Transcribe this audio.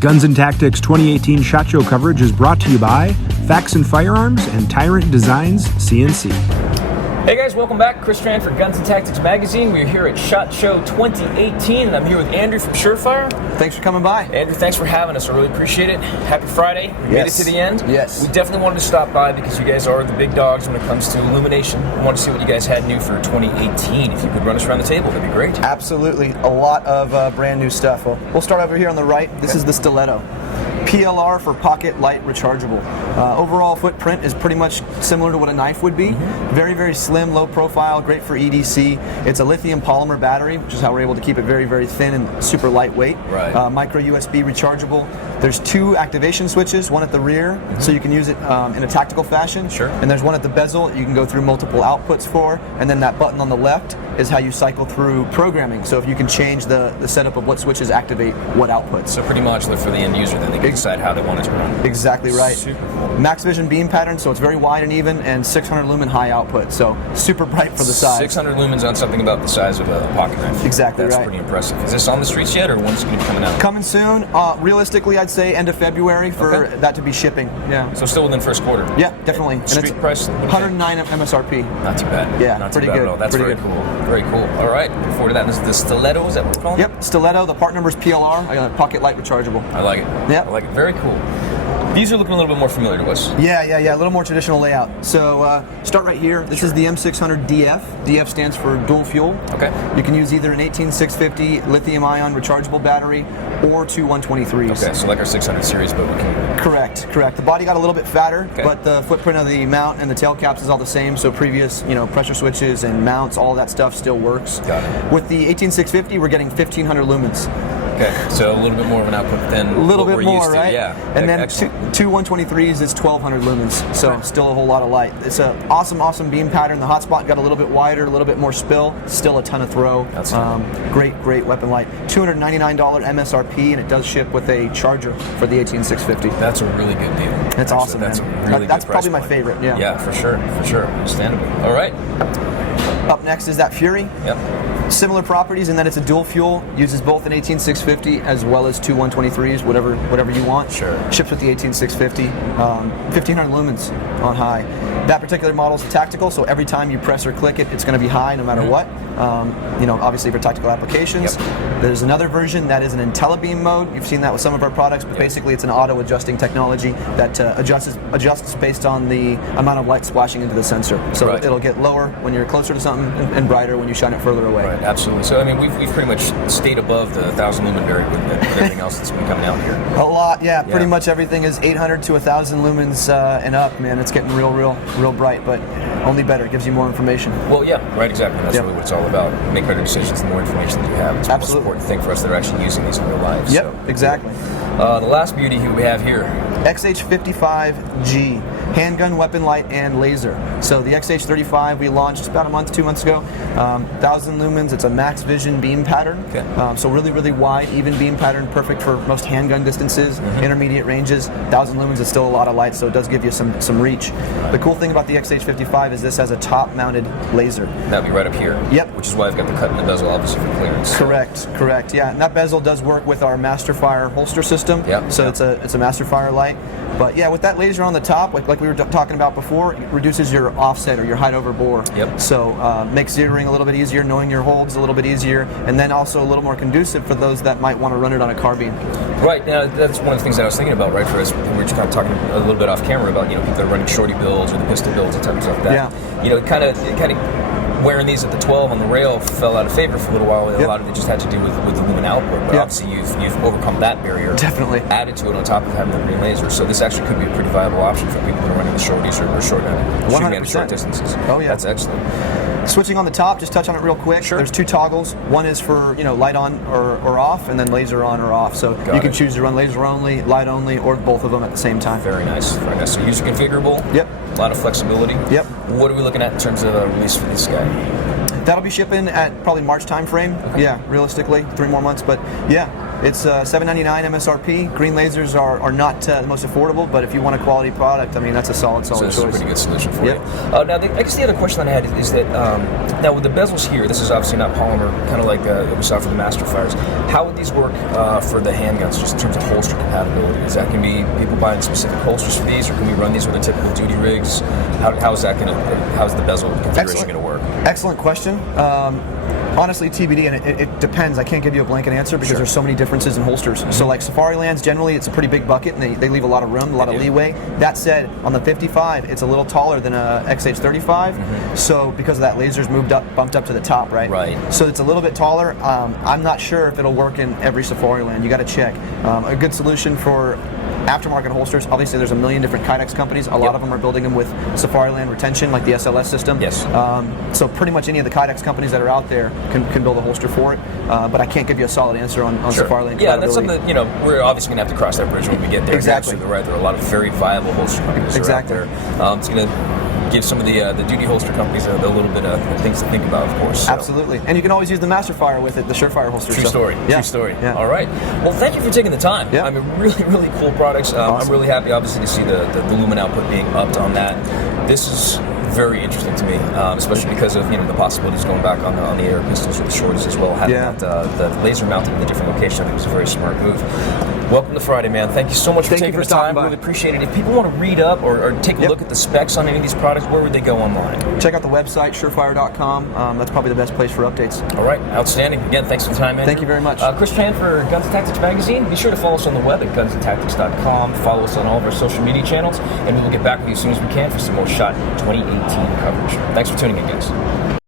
Guns and Tactics 2018 SHOT Show coverage is brought to you by Facts and Firearms and Tyrant Designs CNC. Hey guys, welcome back. Chris Strand for Guns and Tactics Magazine. We're here at SHOT Show 2018, and I'm here with Andrew from Surefire. Thanks for coming by. Andrew, thanks for having us. I really appreciate it. Happy Friday. We made it to the end. Yes. We definitely wanted to stop by because you guys are the big dogs when it comes to illumination. We wanted to see what you guys had new for 2018. If you could run us around the table, that'd be great. Absolutely. A lot of brand new stuff. We'll start over here on the right. This is the Stiletto PLR for pocket light rechargeable. Overall footprint is pretty much similar to what a knife would be. Very, very slim, low profile, great for EDC. It's a lithium polymer battery, which is how we're able to keep it very, very thin and super lightweight. Right. Micro USB rechargeable. There's two activation switches, one at the rear, so you can use it in a tactical fashion. Sure. And there's one at the bezel you can go through multiple outputs for, and then that button on the left is how you cycle through programming. So if you can change the setup of what switches activate what outputs. So pretty modular for the end user, then they can decide how they want it to run. Exactly right. Super cool. Max vision beam pattern, so it's very wide and even, and 600 lumen high output, so super bright for the size. 600 lumens on something about the size of a pocket knife. Exactly That's right. pretty impressive. Is this on the streets yet, or when's it going to be coming out? Coming soon. Realistically, I'd say end of February for that to be shipping. Yeah. So still within first quarter. Yeah, definitely. And Street it's price? 109 MSRP. Not too bad. Yeah, not pretty too bad good. at all. That's pretty very good. cool. Very cool. All right, looking forward to that. This is the Stiletto. Is that what we're calling it? Yep, Stiletto. The part number is PLR. Pocket light rechargeable. I like it. Yep. I like it. Very cool. These are looking a little bit more familiar to us. Yeah. A little more traditional layout. So start right here. This is the M600DF. DF stands for dual fuel. Okay. You can use either an 18650 lithium-ion rechargeable battery or two 123s. Okay, so like our 600 series, but we can... Correct. The body got a little bit fatter, Okay. but the footprint of the mount and the tail caps is all the same. So previous, pressure switches and mounts, all that stuff still works. Got it. With the 18650, we're getting 1500 lumens. Okay, so a little bit more of an output than A little what bit we're more, used to. right? Yeah. And then Excellent. two 123s is 1200 lumens. So Okay. still a whole lot of light. It's an awesome beam pattern. The hotspot got a little bit wider, a little bit more spill. Still a ton of throw. That's great weapon light. $299 MSRP, and it does ship with a charger for the 18650. That's a really good deal. That's awesome, That's man. a really good That's price probably my point. favorite. Yeah. Yeah, for sure. Understandable. All right. Up next is that Fury. Yep. Similar properties in that it's a dual fuel, uses both an 18650 as well as two 123s, whatever you want. Sure. Ships with the 18650, 1500 lumens on high. That particular model is tactical, so every time you press or click it, it's going to be high no matter what. Obviously for tactical applications. Yep. There's another version that is an IntelliBeam mode. You've seen that with some of our products, but basically it's an auto-adjusting technology that adjusts based on the amount of light splashing into the sensor. So Right. it'll get lower when you're closer to something and brighter when you shine it further away. Right, absolutely. So, I mean, we've pretty much stayed above the 1,000 lumen barrier with everything else that's been coming out here. A lot, yeah. Pretty Yeah. much everything is 800 to 1,000 lumens and up, man. It's getting real bright, but only better. It gives you more information. Well, yeah, right, exactly. That's really what it's all about. Make better decisions, the more information that you have. It's the most Absolutely. important thing for us that are actually using these in real life. Yep, So. exactly. The last beauty we have here. XH55G, handgun, weapon light, and laser. So the XH35 we launched about a month, 2 months ago. 1,000 lumens. It's a max vision beam pattern. Okay. So really wide, even beam pattern, perfect for most handgun distances, intermediate ranges. 1,000 lumens is still a lot of light, so it does give you some reach. The cool thing about the XH55 is this has a top-mounted laser. That'll be right up here. Yep. Which is why I've got the cut in the bezel, obviously, for clearance. Correct. Yeah, and that bezel does work with our Masterfire holster system. Yep. So it's a Masterfire light. But yeah, with that laser on the top, like we were talking about before, it reduces your offset or your height over bore. Yep. So makes zeroing a little bit easier, knowing your holds a little bit easier, and then also a little more conducive for those that might want to run it on a carbine. Right. Now, that's one of the things that I was thinking about, right, for us. We were just kind of talking a little bit off camera about, people that are running shorty builds or the pistol builds and type of stuff like that. Yeah. Kind of wearing these at the 12 on the rail fell out of favor for a little while. A lot of it just had to do with the lumen output, but obviously you've overcome that barrier. Definitely. Added to it on top of having the green laser, so this actually could be a pretty viable option for people that are running the shorties or shooting at short distances. Oh yeah, that's excellent. Switching on the top, just touch on it real quick. Sure. There's two toggles. One is for light on or off, and then laser on or off. So you can choose to run laser only, light only, or both of them at the same time. Very nice. So user configurable. Yep. A lot of flexibility. Yep. What are we looking at in terms of a release for this guy? That'll be shipping at probably March time frame. Okay. Yeah, realistically, 3 more months. But yeah, It's $799 MSRP. Green lasers are not the most affordable, but if you want a quality product, I mean, that's a solid So this choice. is a pretty good solution for Yep. you. Now, I guess the other question that I had is that now with the bezels here, this is obviously not polymer, kind of like we saw for the Master Fires. How would these work for the handguns, just in terms of holster compatibility? Is that going to be people buying specific holsters for these, or can we run these with the typical duty rigs? How's the bezel configuration going to work? Excellent question. Honestly, TBD, and it depends. I can't give you a blanket answer because there's so many differences in holsters. So like Safari Lands, generally it's a pretty big bucket and they leave a lot of room, a lot of leeway. That said, on the 55, it's a little taller than a XH35. So because of that, lasers bumped up to the top, right? Right. So it's a little bit taller. I'm not sure if it'll work in every Safari Land. You got to check. A good solution for aftermarket holsters, obviously there's a million different Kydex companies. A lot of them are building them with Safari Land retention, like the SLS system. Yes. So pretty much any of the Kydex companies that are out there can build a holster for it. But I can't give you a solid answer on Safari Land. Yeah, that's something that, we're obviously going to have to cross that bridge when we get there. Exactly. You're absolutely right. There are a lot of very viable holster companies Exactly. out there. It's going to give some of the duty holster companies a little bit of things to think about, of course. So. Absolutely. And you can always use the Master Fire with it, the Surefire holster. True story. Yeah. True story. Yeah. All right. Well, thank you for taking the time. Yeah. I mean, really, really cool products. Awesome. I'm really happy, obviously, to see the lumen output being upped on that. This is very interesting to me, especially because of the possibilities going back on the air pistols with the shorties as well. Having the laser mounted in the different location, I think was a very smart move. Welcome to Friday, man. Thank you so much for taking the time. Really appreciate it. If people want to read up or take a look at the specs on any of these products, where would they go online? Check out the website, surefire.com. That's probably the best place for updates. All right. Outstanding. Again, thanks for the time, man. Thank you very much. Chris Chan for Guns and Tactics Magazine. Be sure to follow us on the web at gunsandtactics.com. Follow us on all of our social media channels, and we will get back with you as soon as we can for some more SHOT 2018 coverage. Thanks for tuning in, guys.